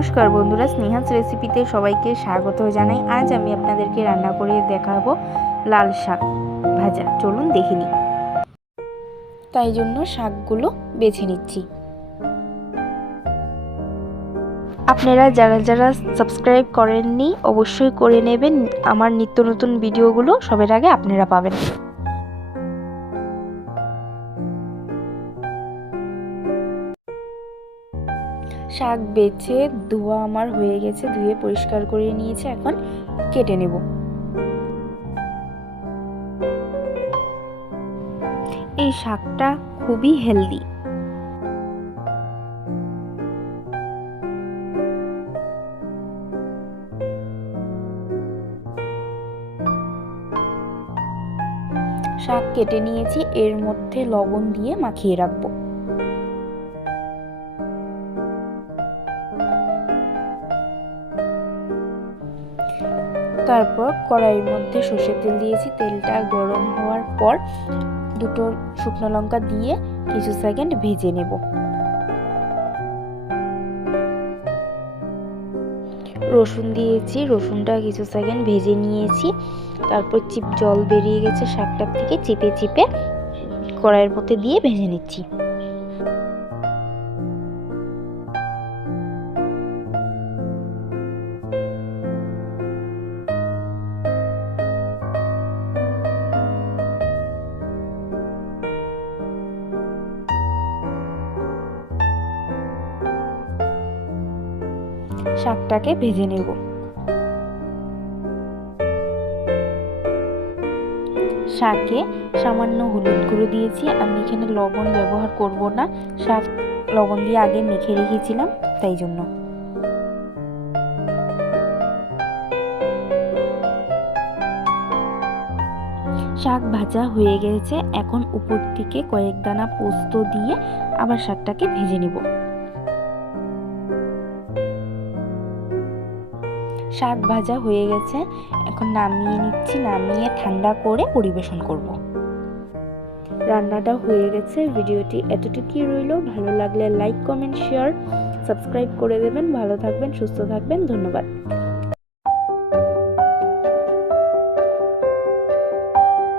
নমস্কার বন্ধুরা, স্নেহাস রেসিপিতে সবাইকে স্বাগত জানাই। আজ আমি আপনাদেরকে রান্না করে দেখাবো লাল শাক ভাজা। চলুন দেখে নিই। তাই জন্য শাকগুলো বেছে নিচ্ছি। আপনারা যারা যারা সাবস্ক্রাইব করেননি, অবশ্যই করে নেবেন। আমার নিত্য নতুন ভিডিওগুলো সবার আগে আপনারা পাবেন। শাক বেছে ধোয়া আমার হয়ে গেছে, ধুয়ে পরিষ্কার করে নিয়েছে, এখন কেটে নেব। এই শাকটা খুবই হেলদি। শাক কেটে নিয়েছি, এর মধ্যে লবণ দিয়ে মাখিয়ে রাখব। তারপর কড়াইয়ের মধ্যে সর্ষের তেল দিয়েছি। তেলটা গরম হওয়ার পর দুটো শুকনো লঙ্কা দিয়ে কিছু সেকেন্ড ভেজে নেব। রসুন দিয়েছি, রসুনটা কিছু সেকেন্ড ভেজে নিয়েছি। তারপর চিপ জল বেরিয়ে গেছে শাকটার থেকে চিপে চিপে কড়াইয়ের মধ্যে দিয়ে ভেজে নিচ্ছি। শাকটাকে ভেজে নেব। শাকে সামান্য হলুদ গুঁড়ো দিয়েছি। আমি এখানে লবণ ব্যবহার করব না। শাক লবণ দিয়ে আগে মেখে রেখেছিলাম, তাই জন্য। শাক ভাজা হয়ে গেছে। এখন উপর থেকে কয়েক দানা পোস্ত দিয়ে আবার শাকটাকে ভেজে নেব। শাক ভাজা হয়ে গেছে। এখন নামিয়ে নিচ্ছি, নামিয়ে ঠান্ডা করে পরিবেশন করব। রান্নাটা হয়ে গেছে। ভিডিওটি এতটুকুই রইল। ভালো লাগলে লাইক কমেন্ট শেয়ার সাবস্ক্রাইব করে দেবেন। ভালো থাকবেন, সুস্থ থাকবেন। ধন্যবাদ।